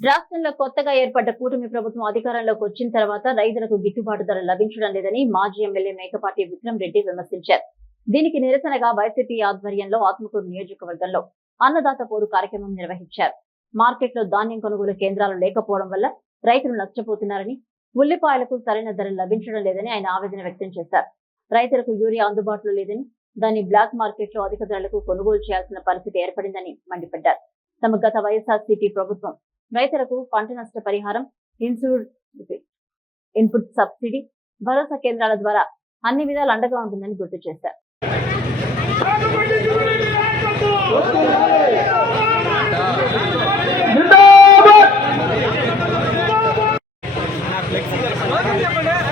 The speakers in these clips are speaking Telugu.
రాష్ట్రంలో కొత్తగా ఏర్పడ్డ కూటమి ప్రభుత్వం అధికారంలోకి వచ్చిన తర్వాత రైతులకు గిట్టుబాటు ధర లభించడం లేదని మాజీ ఎమ్మెల్యే మేకపాటి విక్రమ్ రెడ్డి విమర్శించారు. దీనికి నిరసనగా వైసీపీ ఆధ్వర్యంలో ఆత్మకూరు నియోజకవర్గంలో అన్నదాత పోరు కార్యక్రమం నిర్వహించారు. మార్కెట్లో ధాన్యం కొనుగోలు కేంద్రాలు లేకపోవడం వల్ల రైతులు నష్టపోతున్నారని ఉల్లిపాయలకు సరైన ధర లభించడం లేదని ఆయన ఆవేదన వ్యక్తం చేశారు. రైతులకు యూరియా అందుబాటులో లేదని దాన్ని బ్లాక్ మార్కెట్లో అధిక ధరలకు కొనుగోలు చేయాల్సిన పరిస్థితి ఏర్పడిందని మండిపడ్డారు. తమ గత వైఎస్ఆర్సీపీ ప్రభుత్వం రైతులకు పంట నష్ట పరిహారం ఇన్సూర్ ఇన్పుట్ సబ్సిడీ భరోసా కేంద్రాల ద్వారా అన్ని విధాలు అండగా ఉంటుందని గుర్తు చేశారు. ఫ్లెక్సీ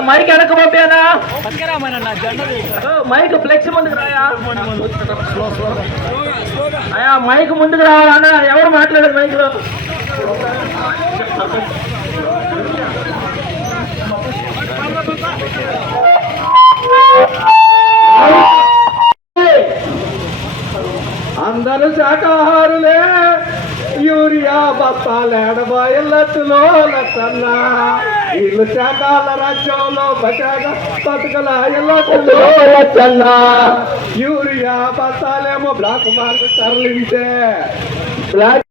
మైక్ వెనక పంపానా? ఓ, మైక్ ఫ్లెక్స్ ముందుకు రాయా? అయ్యా మైక్ ముందుకు రావాలన్నా ఎవరు మాట్లాడదు మైక్లో అందరూ శాకాహారులే యూరియా బత్తాలేడబాయల్లట్టులో లచ్చన్న వీళ్ళు రాజ్యంలో బచాక బతుకల యూరియా బత్తాలేమో బ్లాక్ మార్కెట్ తరలించే. బ్లాక్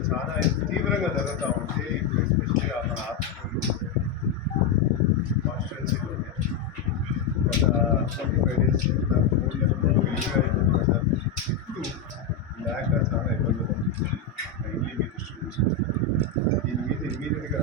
చాలా తీవ్రంగా జరుగుతూ ఉంది ఇప్పుడు ఎస్పెషల్గా మన ఆత్మ ట్వంటీ ఫైవ్ డేస్ కింద ఫోర్ ఇయర్స్ ఇల్లీగా అయిపోతుంది కదా ఇప్పుడు లేక చాలా ఇబ్బంది పడుతుంది ఇల్లీగా దృష్టి తీసుకుంటారు దీని మీద ఇమీడియట్గా